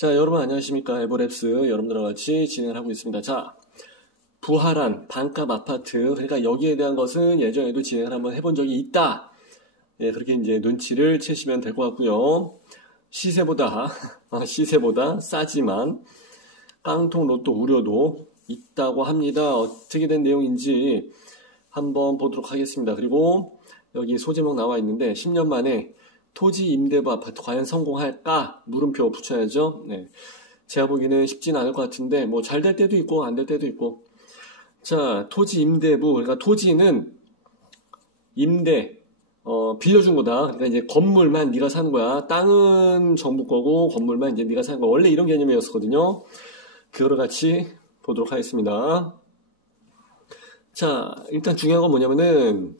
자, 여러분 안녕하십니까. 에버랩스 여러분들과 같이 진행을 하고 있습니다. 자, 부활한 반값 아파트. 그러니까 여기에 대한 것은 예전에도 진행을 한번 해본 적이 있다. 예, 그렇게 이제 눈치를 채시면 될 것 같고요. 시세보다 싸지만 깡통 로또 우려도 있다고 합니다. 어떻게 된 내용인지 한번 보도록 하겠습니다. 그리고 여기 소제목 나와 있는데 10년 만에 토지 임대부 아파트 과연 성공할까? 물음표 붙여야죠. 네. 제가 보기에는 쉽진 않을 것 같은데 뭐 잘 될 때도 있고 안 될 때도 있고. 자, 토지 임대부. 그러니까 토지는 임대 빌려준 거다. 그러니까 이제 건물만 네가 사는 거야. 땅은 정부 거고 건물만 이제 네가 사는 거. 원래 이런 개념이었거든요. 그거를 같이 보도록 하겠습니다. 자, 일단 중요한 건 뭐냐면은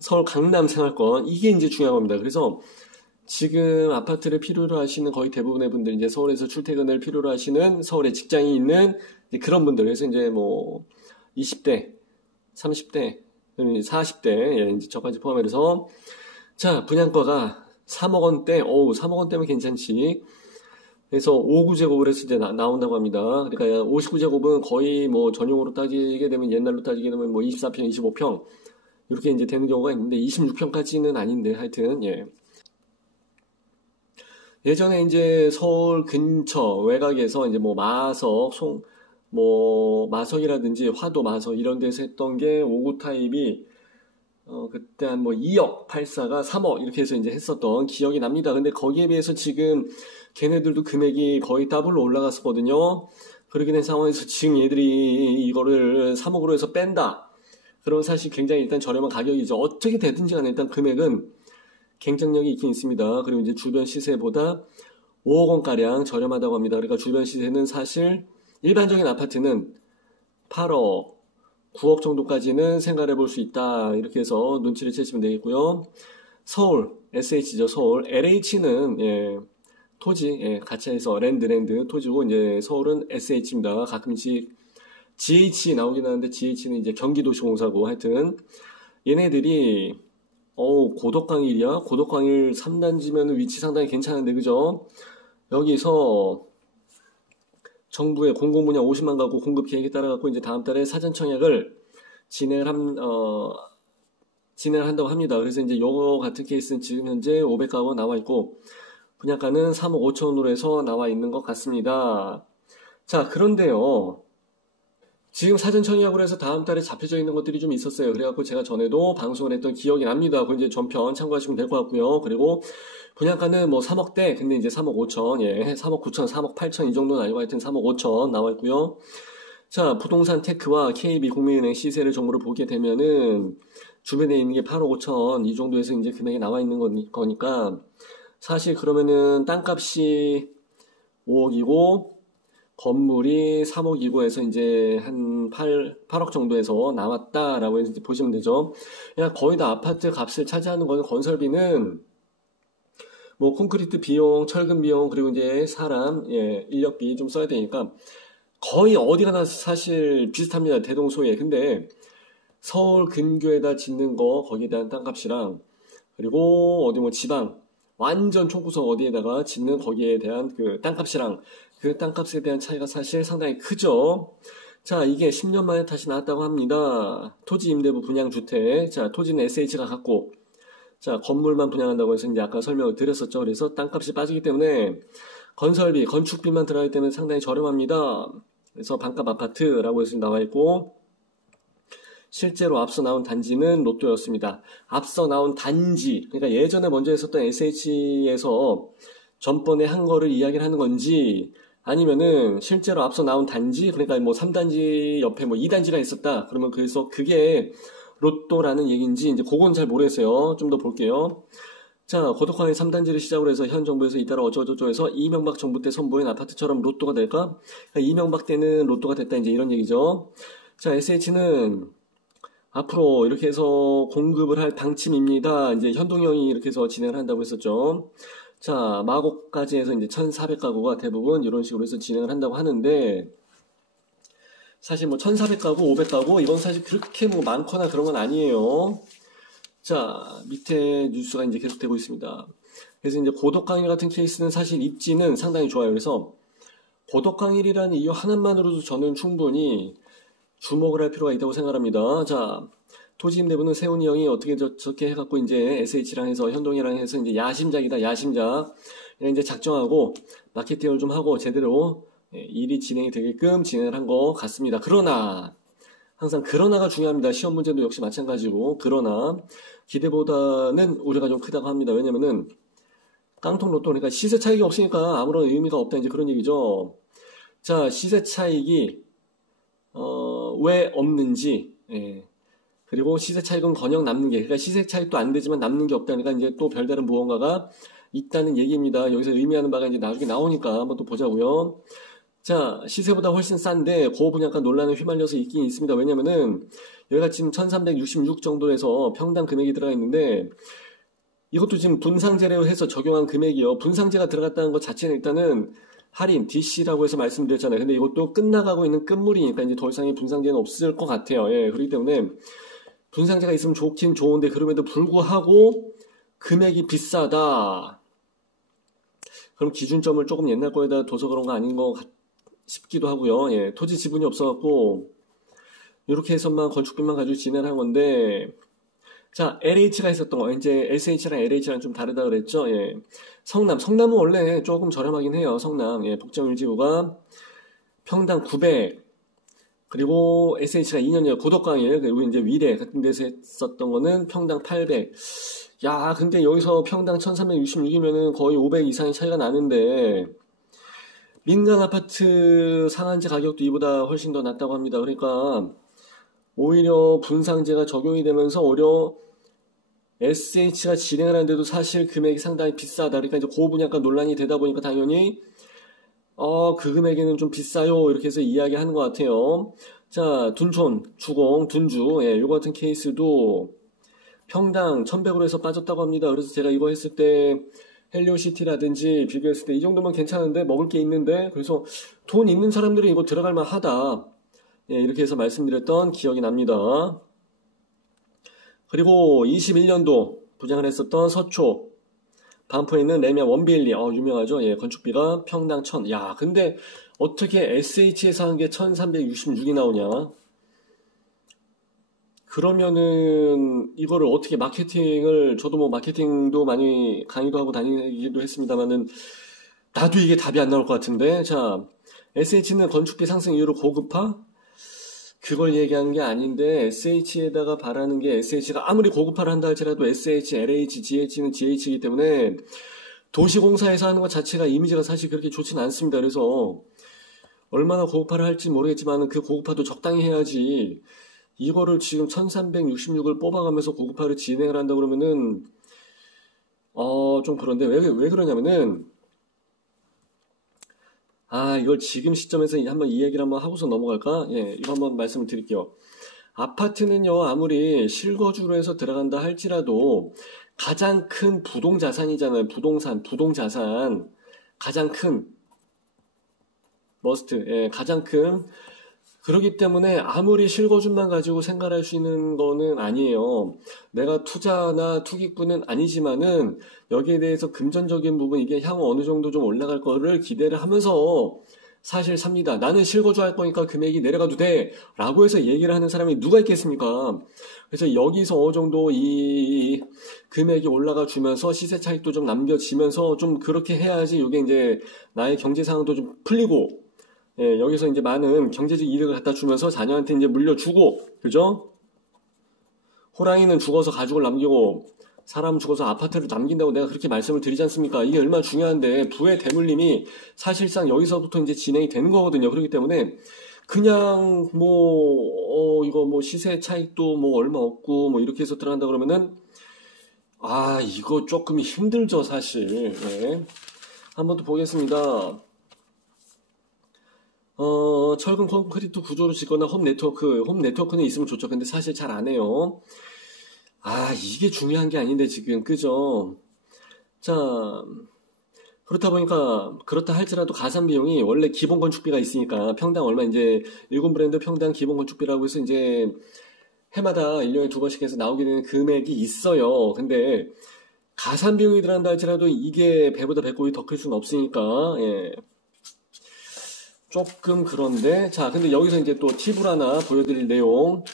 서울 강남 생활권 이게 이제 중요한 겁니다. 그래서 지금 아파트를 필요로 하시는 거의 대부분의 분들, 이제 서울에서 출퇴근을 필요로 하시는 서울에 직장이 있는 그런 분들, 그래서 이제 뭐 20대, 30대, 40대, 예, 이제 저까지 포함해서 자, 분양가가 3억 원대, 3억 원대면 괜찮지. 그래서 5구제곱을 해서 이제 나온다고 합니다. 그러니까 59제곱은 거의 뭐 전용으로 따지게 되면 옛날로 따지게 되면 뭐 24평, 25평 이렇게 이제 되는 경우가 있는데 26평까지는 아닌데 하여튼 예. 예전에 이제 서울 근처 외곽에서 이제 뭐 마석, 마석이라든지 화도 마석 이런 데서 했던 게 5구 타입이 그때 한 뭐 2억 84가 3억 이렇게 해서 이제 했었던 기억이 납니다. 근데 거기에 비해서 지금 걔네들도 금액이 거의 더블로 올라갔었거든요. 그렇게 된 상황에서 지금 얘들이 이거를 3억으로 해서 뺀다. 그러면 사실 굉장히 일단 저렴한 가격이죠. 어떻게 되든지 간에 일단 금액은 경쟁력이 있긴 있습니다. 그리고 이제 주변 시세보다 5억 원가량 저렴하다고 합니다. 그러니까 주변 시세는 사실 일반적인 아파트는 8억, 9억 정도까지는 생각해 볼 수 있다. 이렇게 해서 눈치를 채시면 되겠고요. 서울, SH죠. 서울. LH는 예, 토지, 예, 같이 해서 랜드 토지고 이제 서울은 SH입니다. 가끔씩 GH 나오긴 하는데 GH는 이제 경기도시공사고 하여튼 얘네들이 고덕강일이야? 고덕강일 3단지면 위치 상당히 괜찮은데, 그죠? 여기서 정부의 공공분야 50만 가구 공급 계획에 따라 갖고 이제 다음 달에 사전 청약을 진행을 한다고 합니다. 그래서 이제 요거 같은 케이스는 지금 현재 500가구가 나와 있고, 분양가는 3억 5천원으로 해서 나와 있는 것 같습니다. 자, 그런데요. 지금 사전 청약으로 해서 다음 달에 잡혀져 있는 것들이 좀 있었어요. 그래갖고 제가 전에도 방송을 했던 기억이 납니다. 그 이제 전편 참고하시면 될 것 같고요. 그리고 분양가는 뭐 3억대, 근데 이제 3억 5천, 예, 3억 9천, 3억 8천 이 정도는 아니고 하여튼 3억 5천 나와 있고요. 자, 부동산 테크와 KB 국민은행 시세를 정보를 보게 되면은 주변에 있는 게 8억 5천 이 정도에서 이제 금액이 나와 있는 거니까 사실 그러면은 땅값이 5억이고 건물이 3억이고 해서 이제 한 8억 정도에서 나왔다라고 해서 이제 보시면 되죠. 그냥 거의 다 아파트 값을 차지하는 거는 건설비는 뭐 콘크리트 비용, 철근 비용, 그리고 이제 사람, 예, 인력비 좀 써야 되니까 거의 어디 가나 사실 비슷합니다. 대동소이에. 근데 서울 근교에다 짓는 거 거기에 대한 땅값이랑 그리고 어디 뭐 지방 완전 총구석 어디에다가 짓는 거기에 대한 그 땅값이랑 그 땅값에 대한 차이가 사실 상당히 크죠. 자, 이게 10년 만에 다시 나왔다고 합니다. 토지 임대부 분양주택. 자, 토지는 SH가 갖고, 자, 건물만 분양한다고 해서 이제 아까 설명을 드렸었죠. 그래서 땅값이 빠지기 때문에 건설비, 건축비만 들어가기 때문에 상당히 저렴합니다. 그래서 반값 아파트라고 해서 나와 있고, 실제로 앞서 나온 단지는 로또였습니다. 앞서 나온 단지, 그러니까 예전에 먼저 했었던 SH에서 전번에 한 거를 이야기를 하는 건지, 아니면은 실제로 앞서 나온 단지, 그러니까 뭐 3단지 옆에 뭐 2단지가 있었다. 그러면 그래서 그게 로또라는 얘기인지 이제 그건 잘 모르겠어요. 좀 더 볼게요. 자, 고덕항의 3단지를 시작으로 해서 현 정부에서 잇따라 어쩌고저쩌고 해서 이명박 정부 때 선보인 아파트처럼 로또가 될까? 그러니까 이명박 때는 로또가 됐다 이제 이런 얘기죠. 자, SH는 앞으로 이렇게 해서 공급을 할 방침입니다. 이제 현동형이 이렇게 해서 진행을 한다고 했었죠. 자, 마곡까지 해서 이제 1,400가구가 대부분 이런 식으로 해서 진행을 한다고 하는데, 사실 뭐 1,400가구, 500가구, 이건 사실 그렇게 뭐 많거나 그런 건 아니에요. 자, 밑에 뉴스가 이제 계속되고 있습니다. 그래서 이제 고덕강일 같은 케이스는 사실 입지는 상당히 좋아요. 그래서 고덕강일이라는 이유 하나만으로도 저는 충분히 주목을 할 필요가 있다고 생각합니다. 자, 토지임 내부는 세훈이 형이 어떻게 저렇게 해갖고 이제 SH랑 해서 현동이랑 해서 이제 야심작이다, 야심작. 이제 작정하고 마케팅을 좀 하고 제대로 일이 진행이 되게끔 진행을 한 것 같습니다. 그러나 항상 그러나가 중요합니다. 시험 문제도 역시 마찬가지고 그러나 기대보다는 우려가 좀 크다고 합니다. 왜냐면은 깡통 로또 그러니까 시세 차익이 없으니까 아무런 의미가 없다 이제 그런 얘기죠. 자, 시세 차익이 왜 없는지 그리고 시세 차익은 커녕 남는 게 그러니까 시세 차익도 안 되지만 남는 게 없다니까 이제 또 별다른 무언가가 있다는 얘기입니다. 여기서 의미하는 바가 이제 나중에 나오니까 한번 또 보자고요. 자, 시세보다 훨씬 싼데 고분양가 논란에 휘말려서 있긴 있습니다. 왜냐면은 여기가 지금 1366 정도에서 평당 금액이 들어가 있는데 이것도 지금 분상제로 해서 적용한 금액이요. 분상제가 들어갔다는 것 자체는 일단은 할인, DC라고 해서 말씀드렸잖아요. 근데 이것도 끝나가고 있는 끝물이니까 이제 더 이상의 분상제는 없을 것 같아요. 예, 그렇기 때문에 분상제가 있으면 좋긴 좋은데 그럼에도 불구하고 금액이 비싸다. 그럼 기준점을 조금 옛날 거에다 둬서 그런 거 아닌 것 싶기도 하고요. 예, 토지 지분이 없어갖고 이렇게 해서만 건축비만 가지고 진행한 건데 자, LH가 있었던 거 이제 SH랑 LH랑 좀 다르다 그랬죠. 예, 성남은 원래 조금 저렴하긴 해요. 성남 예, 복정일지구가 평당 900 그리고 SH가 2년이요. 고덕강일 그리고 이제 위례 같은 데서 했었던 거는 평당 800. 야, 근데 여기서 평당 1366이면은 거의 500 이상의 차이가 나는데 민간 아파트 상한제 가격도 이보다 훨씬 더 낮다고 합니다. 그러니까 오히려 분상제가 적용이 되면서 오히려 SH가 진행을 하는데도 사실 금액이 상당히 비싸다. 그러니까 이제 고분양가 논란이 되다 보니까 당연히 그 금액에는 좀 비싸요. 이렇게 해서 이야기하는 것 같아요. 자, 둔촌, 주공, 둔주, 예, 이거 같은 케이스도 평당 1100으로 해서 빠졌다고 합니다. 그래서 제가 이거 했을 때 헬리오시티라든지 비교했을 때 이 정도면 괜찮은데 먹을 게 있는데 그래서 돈 있는 사람들은 이거 들어갈 만하다. 예, 이렇게 해서 말씀드렸던 기억이 납니다. 그리고 21년도 부장을 했었던 서초 반포에 있는 레미안 원빌리 유명하죠. 예, 건축비가 평당 1000. 야, 근데 어떻게 SH에서 한 게 1366이 나오냐? 그러면은 이거를 어떻게 마케팅을 저도 뭐 마케팅도 많이 강의도 하고 다니기도 했습니다만은 나도 이게 답이 안 나올 것 같은데 자 SH는 건축비 상승 이후로 고급화 그걸 얘기하는 게 아닌데 SH에다가 바라는 게 SH가 아무리 고급화를 한다 할지라도 SH, LH, GH는 GH이기 때문에 도시공사에서 하는 것 자체가 이미지가 사실 그렇게 좋지는 않습니다. 그래서 얼마나 고급화를 할지 모르겠지만 그 고급화도 적당히 해야지 이거를 지금 1366을 뽑아가면서 고급화를 진행을 한다 그러면은 좀 그런데 왜 그러냐면은 이걸 지금 시점에서 한번 이 얘기를 한번 하고서 넘어갈까? 예, 이거 한번 말씀을 드릴게요. 아파트는요, 아무리 실거주로 해서 들어간다 할지라도 가장 큰 부동자산이잖아요. 부동자산. 가장 큰, 머스트, 예, 가장 큰. 그렇기 때문에 아무리 실거주만 가지고 생활할 수 있는 거는 아니에요. 내가 투자나 투기꾼은 아니지만은 여기에 대해서 금전적인 부분 이게 향후 어느 정도 좀 올라갈 거를 기대를 하면서 사실 삽니다. 나는 실거주 할 거니까 금액이 내려가도 돼 라고 해서 얘기를 하는 사람이 누가 있겠습니까? 그래서 여기서 어느 정도 이 금액이 올라가 주면서 시세 차익도 좀 남겨지면서 좀 그렇게 해야지 이게 이제 나의 경제 상황도 좀 풀리고 예, 여기서 이제 많은 경제적 이득을 갖다 주면서 자녀한테 이제 물려주고, 그죠? 호랑이는 죽어서 가죽을 남기고, 사람 죽어서 아파트를 남긴다고 내가 그렇게 말씀을 드리지 않습니까? 이게 얼마나 중요한데, 부의 대물림이 사실상 여기서부터 이제 진행이 되는 거거든요. 그렇기 때문에, 그냥 이거 시세 차익도 얼마 없고, 이렇게 해서 들어간다 그러면은, 이거 조금 힘들죠, 사실. 예. 한번 더 보겠습니다. 철근 콘크리트 구조로 짓거나 홈 네트워크는 있으면 좋죠. 근데 사실 잘 안 해요. 이게 중요한 게 아닌데, 지금, 그죠? 자, 그렇다 할지라도 가산 비용이 원래 기본 건축비가 있으니까, 평당 얼마, 이제, 일군 브랜드 평당 기본 건축비라고 해서 이제, 해마다 1년에 2번씩 해서 나오게 되는 금액이 있어요. 근데, 가산 비용이 들어간다 할지라도 이게 배보다 배꼽이 더 클 수는 없으니까, 예. 조금 그런데, 자, 근데 여기서 이제 또 팁을 하나 보여드릴 내용.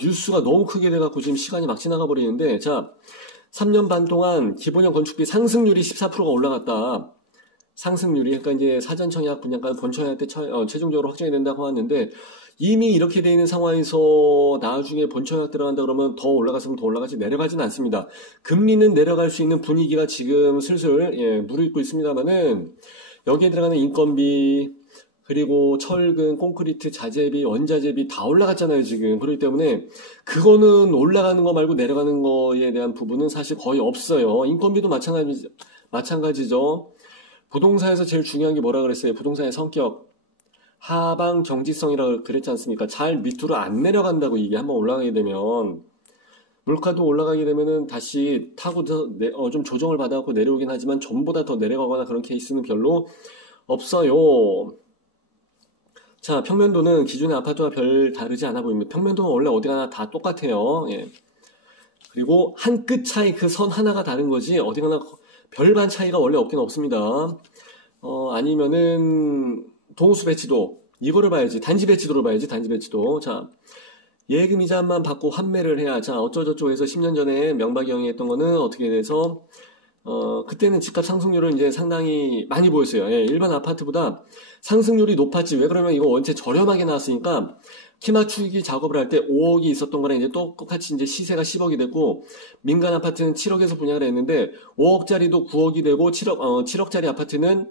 뉴스가 너무 크게 돼갖고 지금 시간이 막 지나가 버리는데, 자, 3년 반 동안 기본형 건축비 상승률이 14%가 올라갔다. 상승률이, 그러니까 이제 사전청약 분양가 본청약 때 최종적으로 확정이 된다고 하는데, 이미 이렇게 돼 있는 상황에서 나중에 본청약 들어간다 그러면 더 올라갔으면 더 올라가지 내려가지는 않습니다. 금리는 내려갈 수 있는 분위기가 지금 슬슬 무르익고 있습니다만은 여기에 들어가는 인건비 그리고 철근, 콘크리트, 자재비, 원자재비 다 올라갔잖아요 지금. 그렇기 때문에 그거는 올라가는 거 말고 내려가는 거에 대한 부분은 사실 거의 없어요. 인건비도 마찬가지죠. 부동산에서 제일 중요한 게 뭐라 그랬어요? 부동산의 성격. 하방 정지성이라고 그랬지 않습니까? 잘 밑으로 안 내려간다고 이게 한번 올라가게 되면 물가도 올라가게 되면은 다시 타고 좀 조정을 받아갖고 내려오긴 하지만 전보다 더 내려가거나 그런 케이스는 별로 없어요. 자, 평면도는 기존의 아파트와 별 다르지 않아 보입니다. 평면도는 원래 어디 가나 다 똑같아요. 예. 그리고 한 끗 차이 그 선 하나가 다른 거지 어디 가나 별반 차이가 원래 없긴 없습니다. 아니면은 동수 배치도 이거를 봐야지. 단지 배치도를 봐야지. 단지 배치도. 자, 예금 이자만 받고 환매를 해야. 자, 어쩌저쩌고 해서 10년 전에 명박이 형이 했던 거는 어떻게 돼서 그때는 집값 상승률은 이제 상당히 많이 보였어요. 예, 일반 아파트보다 상승률이 높았지. 왜 그러면 이거 원체 저렴하게 나왔으니까 키 맞추기 작업을 할 때 5억이 있었던 거랑 이제 똑같이 이제 시세가 10억이 됐고 민간 아파트는 7억에서 분양을 했는데 5억짜리도 9억이 되고 7억짜리 아파트는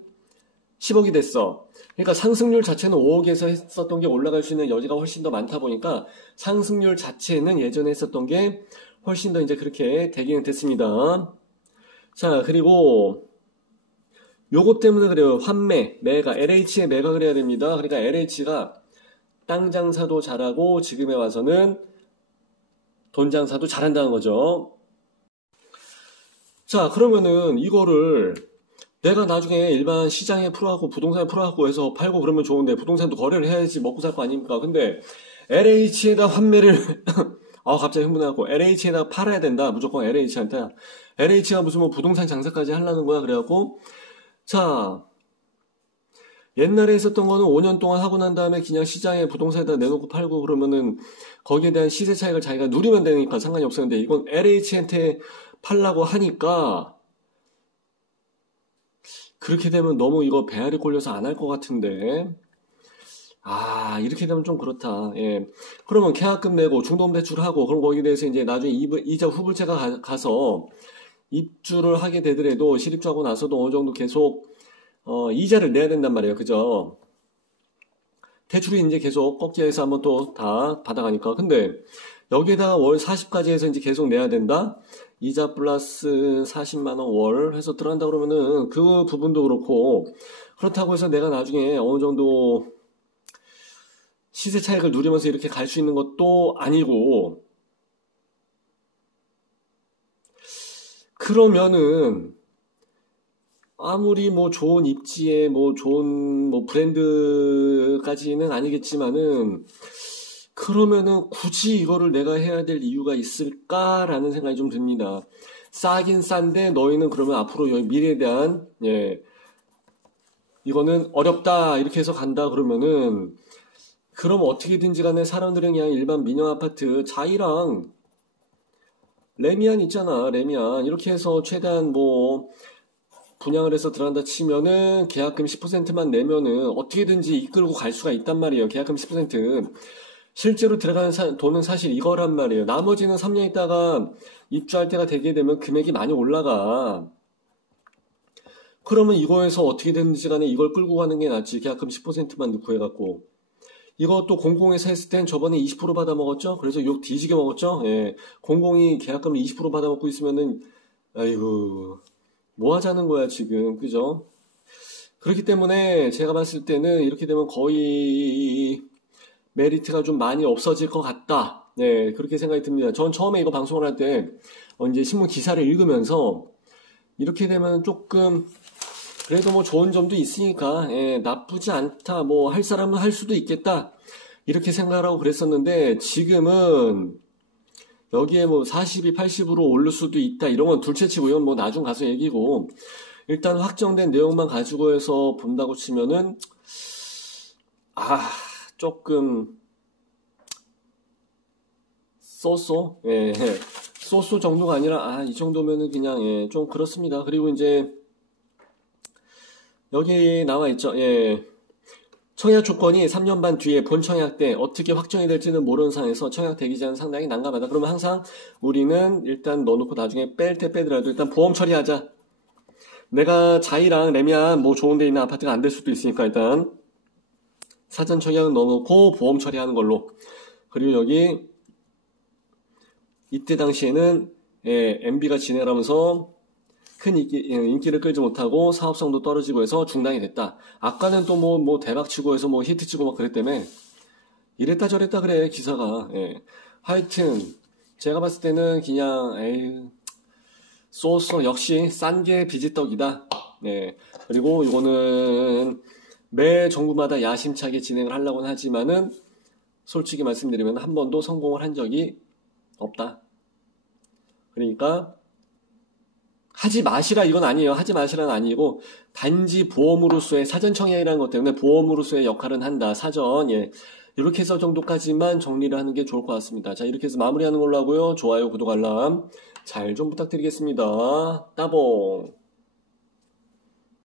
10억이 됐어. 그러니까 상승률 자체는 5억에서 했었던 게 올라갈 수 있는 여지가 훨씬 더 많다 보니까 상승률 자체는 예전에 했었던 게 훨씬 더 이제 그렇게 되기는 됐습니다. 자, 그리고 요것 때문에 그래요. 환매, 매각, LH에 매각을 해야 됩니다. 그러니까 LH가 땅 장사도 잘하고 지금에 와서는 돈 장사도 잘한다는 거죠. 자, 그러면은 이거를 내가 나중에 일반 시장에 풀어갖고 부동산에 풀어갖고 해서 팔고 그러면 좋은데 부동산도 거래를 해야지 먹고 살 거 아닙니까? 근데 LH에다 환매를 갑자기 흥분해갖고 LH에다 팔아야 된다. 무조건 LH한테. LH가 무슨 뭐 부동산 장사까지 하려는 거야. 그래갖고 자, 옛날에 있었던 거는 5년 동안 하고 난 다음에 그냥 시장에 부동산에다 내놓고 팔고 그러면은 거기에 대한 시세 차익을 자기가 누리면 되니까 상관이 없었는데 이건 LH한테 팔라고 하니까 그렇게 되면 너무 이거 배알이 꼴려서 안 할 것 같은데. 이렇게 되면 좀 그렇다. 예. 그러면 계약금 내고 중도금 대출하고, 그럼 거기에 대해서 이제 나중에 이자 후불채가 가서 입주를 하게 되더라도 실입주하고 나서도 어느 정도 계속, 이자를 내야 된단 말이에요. 그죠? 대출이 이제 계속 꺾기해서 한번 또 다 받아가니까. 근데 여기에다가 월 40까지 해서 이제 계속 내야 된다? 이자 플러스 40만원 월 해서 들어간다 그러면은 그 부분도 그렇고, 그렇다고 해서 내가 나중에 어느 정도 시세 차익을 누리면서 이렇게 갈 수 있는 것도 아니고, 그러면은 아무리 뭐 좋은 입지에 뭐 좋은 뭐 브랜드까지는 아니겠지만은 그러면은 굳이 이거를 내가 해야 될 이유가 있을까라는 생각이 좀 듭니다. 싸긴 싼데 너희는 그러면 앞으로 여기 미래에 대한 이거는 어렵다 이렇게 해서 간다 그러면은 그럼 어떻게든지 간에 사람들은 그냥 일반 민영 아파트 자이랑 레미안 있잖아. 레미안 이렇게 해서 최대한 뭐 분양을 해서 들어간다 치면은 계약금 10%만 내면은 어떻게든지 이끌고 갈 수가 있단 말이에요. 계약금 10%. 실제로 들어가는 돈은 사실 이거란 말이에요. 나머지는 3년 있다가 입주할 때가 되게 되면 금액이 많이 올라가. 그러면 이거에서 어떻게든지 간에 이걸 끌고 가는 게 낫지. 계약금 10%만 넣고 해갖고. 이것도 공공에서 했을 땐 저번에 20% 받아먹었죠? 그래서 욕 뒤지게 먹었죠? 예. 공공이 계약금 20% 받아먹고 있으면은, 아이고, 뭐 하자는 거야, 지금. 그죠? 그렇기 때문에 제가 봤을 때는 이렇게 되면 거의 메리트가 좀 많이 없어질 것 같다. 네, 그렇게 생각이 듭니다. 전 처음에 이거 방송을 할 때, 이제 신문 기사를 읽으면서, 이렇게 되면 조금, 그래도 뭐 좋은 점도 있으니까, 나쁘지 않다. 뭐 할 사람은 할 수도 있겠다. 이렇게 생각을 하고 그랬었는데, 지금은, 여기에 뭐 40이 80으로 오를 수도 있다. 이런 건 둘째치고, 이건 뭐 나중 가서 얘기고, 일단 확정된 내용만 가지고 해서 본다고 치면은, 조금 쏘쏘 예, 쏘쏘 정도가 아니라 이 정도면은 그냥 예, 좀 그렇습니다. 그리고 이제 여기 나와 있죠. 예. 청약 조건이 3년 반 뒤에 본 청약 때 어떻게 확정이 될지는 모르는 상황에서 청약 대기 제한 상당히 난감하다. 그러면 항상 우리는 일단 넣어놓고 나중에 뺄 때 빼더라도 일단 보험 처리하자. 내가 자이랑 레미안 뭐 좋은 데 있는 아파트가 안 될 수도 있으니까 일단 사전 청약은 넣어놓고 보험 처리하는 걸로. 그리고 여기 이때 당시에는 MB가 진행을 하면서 큰 인기를 끌지 못하고 사업성도 떨어지고 해서 중단이 됐다. 아까는 또 뭐 대박 치고 해서 뭐 히트 치고 막 그랬다며. 이랬다 저랬다 그래 기사가. 예. 하여튼 제가 봤을 때는 그냥 쏘쏘 역시 싼 게 비지떡이다. 예. 그리고 이거는 매 정부마다 야심차게 진행을 하려고는 하지만은 솔직히 말씀드리면 한 번도 성공을 한 적이 없다. 그러니까 하지 마시라 이건 아니에요. 하지 마시라는 아니고 단지 보험으로서의 사전 청약이라는 것 때문에 보험으로서의 역할은 한다. 사전 예. 이렇게 해서 정도까지만 정리를 하는 게 좋을 것 같습니다. 자, 이렇게 해서 마무리하는 걸로 하고요. 좋아요, 구독, 알람 잘 좀 부탁드리겠습니다. 따봉.